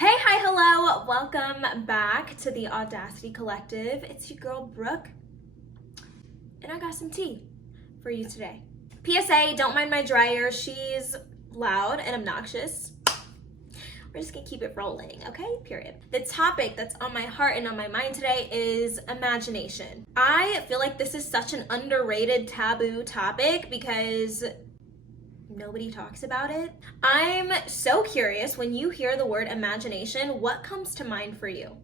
Hey, hi, hello. Welcome back to the Audacity Collective. It's your girl, Brooke, and I got some tea for you today. PSA, don't mind my dryer. She's loud and obnoxious. We're just gonna keep it rolling, okay? Period. The topic that's on my heart and on my mind today is imagination. I feel like this is such an underrated taboo topic because nobody talks about it. I'm so curious, when you hear the word imagination, what comes to mind for you?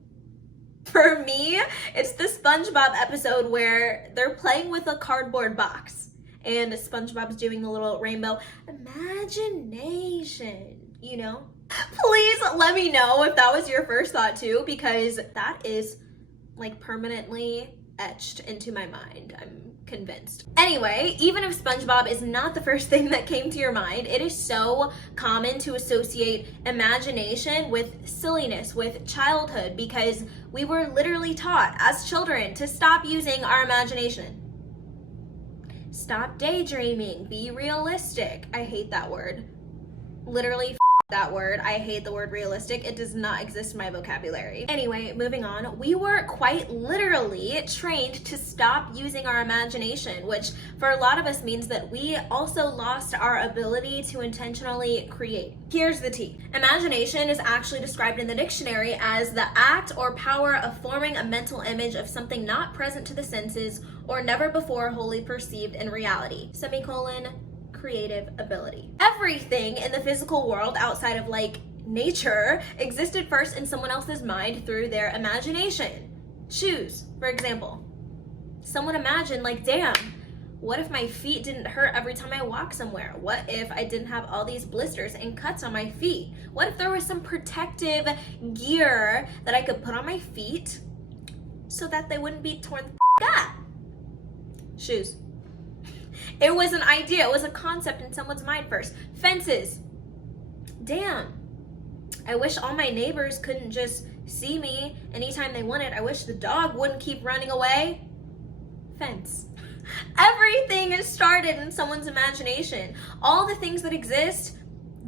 For me, it's the SpongeBob episode where they're playing with a cardboard box and SpongeBob's doing the little rainbow imagination, you know? Please let me know if that was your first thought too, because that is like permanently etched into my mind. I'm convinced. Anyway, even if SpongeBob is not the first thing that came to your mind, it is so common to associate imagination with silliness, with childhood, because we were literally taught as children to stop using our imagination. Stop daydreaming, be realistic. I hate that word. Literally that word. I hate the word realistic. It does not exist in my vocabulary. Anyway, moving on. We were quite literally trained to stop using our imagination, which for a lot of us means that we also lost our ability to intentionally create. Here's the tea. Imagination is actually described in the dictionary as the act or power of forming a mental image of something not present to the senses or never before wholly perceived in reality. Semicolon, creative ability. Everything in the physical world outside of like nature existed first in someone else's mind through their imagination. Shoes, for example. Someone imagined like, damn, what if my feet didn't hurt every time I walk somewhere? What if I didn't have all these blisters and cuts on my feet? What if there was some protective gear that I could put on my feet so that they wouldn't be torn the up? Shoes. It was an idea, it was a concept in someone's mind first. Fences. Damn. I wish all my neighbors couldn't just see me anytime they wanted. I wish the dog wouldn't keep running away. Fence. Everything started in someone's imagination. All the things that exist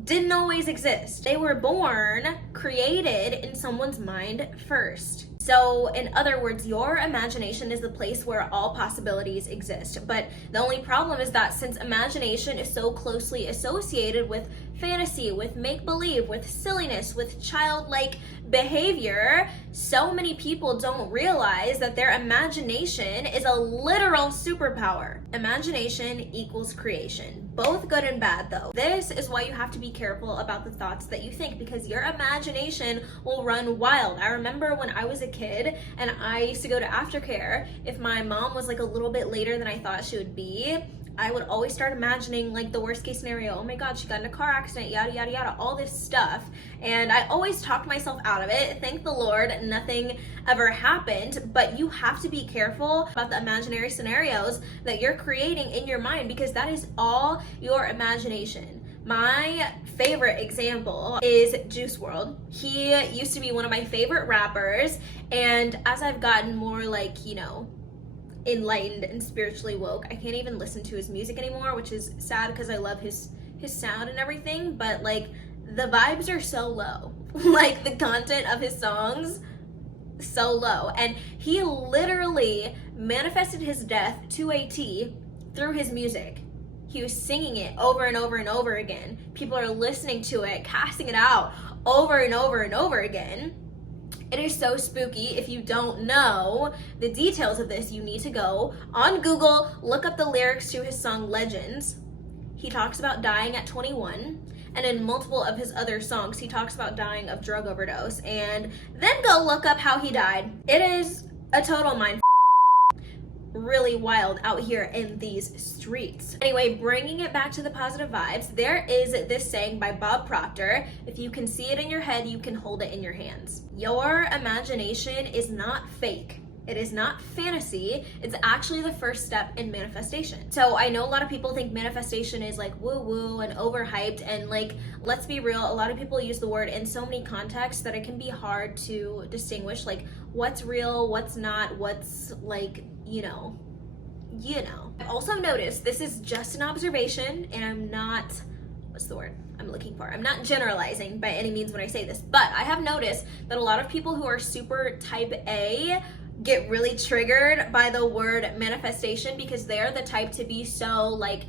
didn't always exist. They were born, created in someone's mind first. So in other words, your imagination is the place where all possibilities exist. But the only problem is that since imagination is so closely associated with fantasy, with make-believe, with silliness, with childlike behavior, so many people don't realize that their imagination is a literal superpower. Imagination equals creation. Both good and bad though. This is why you have to be careful about the thoughts that you think, because your imagination will run wild. I remember when I was a kid and I used to go to aftercare, if my mom was like a little bit later than I thought she would be, I would always start imagining like the worst case scenario. Oh my God, she got in a car accident, yada, yada, yada, all this stuff. And I always talked myself out of it. Thank the Lord, nothing ever happened. But you have to be careful about the imaginary scenarios that you're creating in your mind, because that is all your imagination. My favorite example is Juice WRLD. He used to be one of my favorite rappers. And as I've gotten more like, you know, enlightened and spiritually woke, I can't even listen to his music anymore, which is sad because I love his sound and everything, but like the vibes are so low. Like the content of his songs, so low. And he literally manifested his death to a T through his music. He was singing it over and over and over again. People are listening to it, casting it out over and over and over again. It is so spooky. If you don't know the details of this, you need to go on Google, look up the lyrics to his song Legends. He talks about dying at 21, and in multiple of his other songs, he talks about dying of drug overdose, and then go look up how he died. It is a total mind really wild out here in these streets. Anyway, bringing it back to the positive vibes, there is this saying by Bob Proctor: if you can see it in your head, you can hold it in your hands. Your imagination is not fake. It is not fantasy. It's actually the first step in manifestation. So I know a lot of people think manifestation is like woo-woo and overhyped, and like, let's be real, a lot of people use the word in so many contexts that it can be hard to distinguish like what's real, what's not, what's like, you know. I've also noticed, this is just an observation and I'm not what's the word I'm looking for? I'm not generalizing by any means when I say this, but I have noticed that a lot of people who are super type A get really triggered by the word manifestation because they're the type to be so like,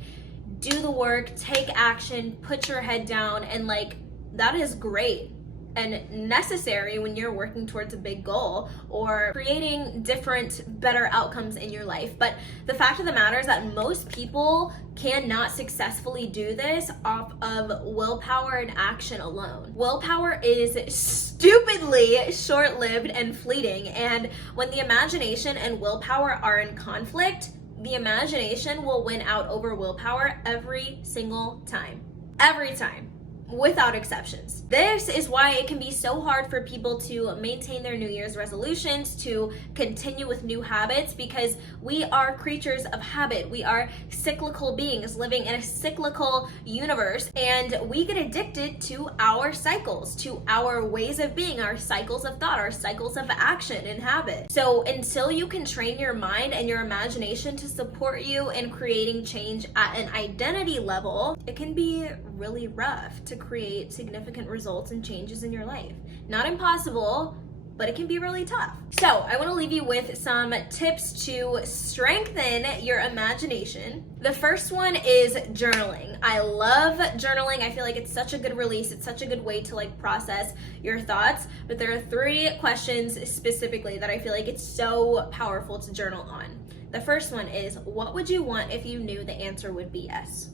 do the work, take action, put your head down, and like, that is great and necessary when you're working towards a big goal or creating different, better outcomes in your life. But the fact of the matter is that most people cannot successfully do this off of willpower and action alone. Willpower is stupidly short-lived and fleeting, and when the imagination and willpower are in conflict, the imagination will win out over willpower every single time. Every time. Without exceptions. This is why it can be so hard for people to maintain their New Year's resolutions, to continue with new habits, because we are creatures of habit. We are cyclical beings living in a cyclical universe, and we get addicted to our cycles, to our ways of being, our cycles of thought, our cycles of action and habit. So until you can train your mind and your imagination to support you in creating change at an identity level, it can be really rough to create significant results and changes in your life. Not impossible, but it can be really tough. So I want to leave you with some tips to strengthen your imagination. The first one is journaling. I love journaling. I feel like it's such a good release. It's such a good way to like process your thoughts. But there are 3 questions specifically that I feel like it's so powerful to journal on. The first one is, what would you want if you knew the answer would be yes?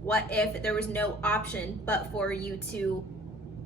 What if there was no option but for you to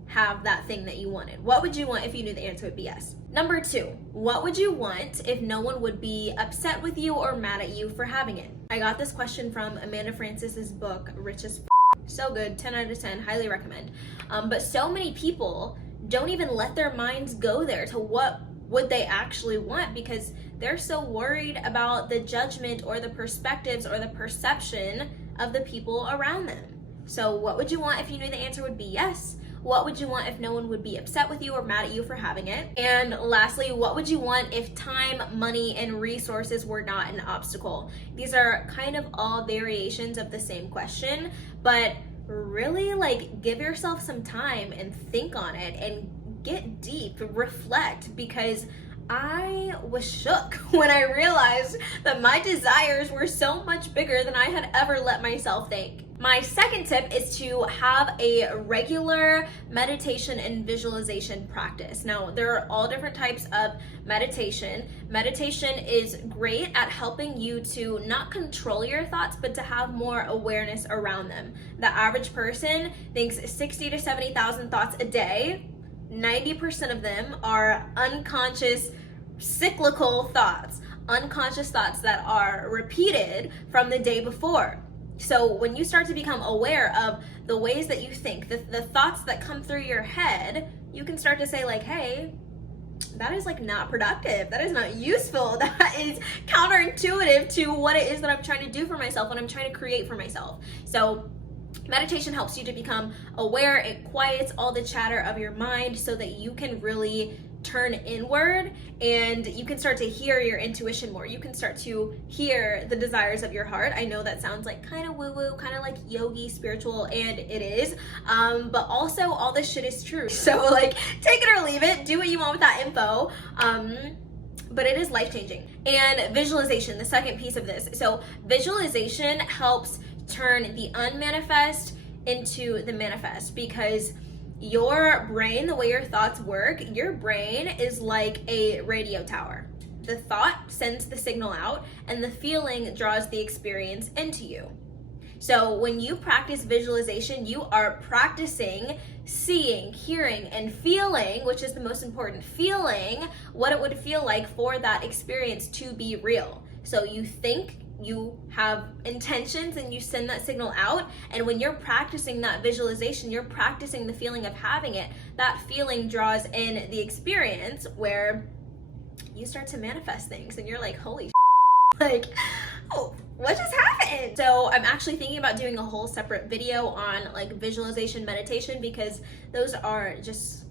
have that thing that you wanted? What would you want if you knew the answer would be yes? Number 2, what would you want if no one would be upset with you or mad at you for having it? I got this question from Amanda Francis's book, Rich as So good, 10 out of 10, highly recommend. But so many people don't even let their minds go there to what would they actually want, because they're so worried about the judgment or the perspectives or the perception of the people around them. So what would you want if you knew the answer would be yes? What would you want if no one would be upset with you or mad at you for having it? And lastly, what would you want if time, money, and resources were not an obstacle? These are kind of all variations of the same question, but really like give yourself some time and think on it and get deep, reflect, because I was shook when I realized that my desires were so much bigger than I had ever let myself think. My second tip is to have a regular meditation and visualization practice. Now, there are all different types of meditation. Meditation is great at helping you to not control your thoughts, but to have more awareness around them. The average person thinks 60 to 70,000 thoughts a day. 90% of them are unconscious, cyclical thoughts, unconscious thoughts that are repeated from the day before. So when you start to become aware of the ways that you think, the thoughts that come through your head, you can start to say like, hey, that is like not productive. That is not useful. That is counterintuitive to what it is that I'm trying to do for myself, what I'm trying to create for myself. So meditation helps you to become aware. It quiets all the chatter of your mind so that you can really turn inward and you can start to hear your intuition more. You can start to hear the desires of your heart. I know that sounds like kind of woo-woo, kind of like yogi, spiritual, and it is. But also all this shit is true. So like take it or leave it. Do what you want with that info. But it is life-changing. And visualization, the second piece of this. So visualization helps turn the unmanifest into the manifest, because your brain, the way your thoughts work, your brain is like a radio tower. The thought sends the signal out and the feeling draws the experience into you. So when you practice visualization, you are practicing seeing, hearing, and feeling, which is the most important, feeling what it would feel like for that experience to be real. So you think, you have intentions, and you send that signal out, and when you're practicing that visualization, you're practicing the feeling of having it. That feeling draws in the experience where you start to manifest things and you're like, holy like, oh, what just happened? So I'm actually thinking about doing a whole separate video on like visualization meditation, because those are just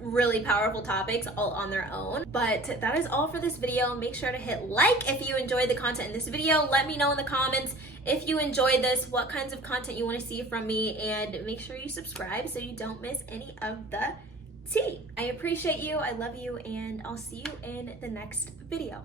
really powerful topics all on their own. But that is all for this video. Make sure to hit like if you enjoyed the content in this video. Let me know in the comments if you enjoyed this, what kinds of content you want to see from me, and make sure you subscribe so you don't miss any of the tea. I appreciate you, I love you, and I'll see you in the next video.